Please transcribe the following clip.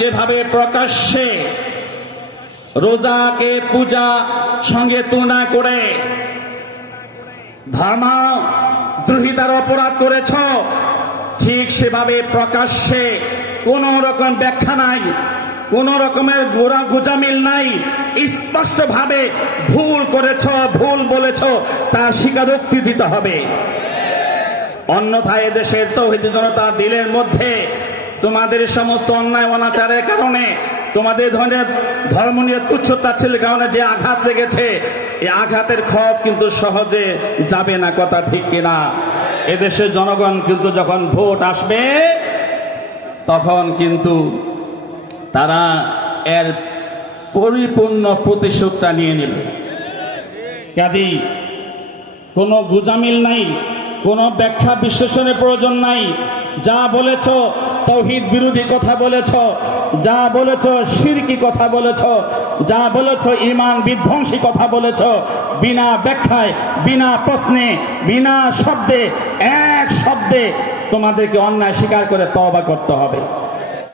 যেভাবে প্রকাশ্যে রোজাকে পূজা সঙ্গে তুলনা করে ধর্মদ্রোহিতার অপরাধ করেছ, ঠিক সেভাবে প্রকাশ্যে কোন রকম ব্যাখ্যা নাই, কোন রকমের গোজামিল নাই, স্পষ্টভাবে ভুল করেছ, ভুল বলেছ, তার স্বীকারোক্তি দিতে হবে। অন্যথায় দেশের তৌহিদি জনতা দিলের মধ্যে তোমাদের সমস্ত অন্যায় অনাচারের কারণে, তোমাদের ধর্ম নিয়ে তুচ্ছ-তাচ্ছিল্যের কারণে যে আঘাত লেগেছে, এই আঘাতের ক্ষত কিন্তু সহজে যাবে না। কথা ঠিক কিনা? এদেশের জনগণ কিন্তু যখন ভোট আসবে তখন কিন্তু তারা এর পরিপূর্ণ প্রতিশোধটা নিয়ে নিল। কাজেই কোনো গুজামিল নাই, কোনো ব্যাখ্যা বিশ্লেষণের প্রয়োজন নাই। যা বলেছ তাওহীদ বিরোধী কথা বলেছ, যা বলেছ শিরকি কথা বলেছ, যা বলেছ ঈমান বিধ্বংসী কথা বলেছ, বিনা ব্যাখ্যায়, বিনা প্রশ্নে, বিনা শব্দে, এক শব্দে তোমাদেরকে অন্যায় স্বীকার করে তওবা করতে হবে।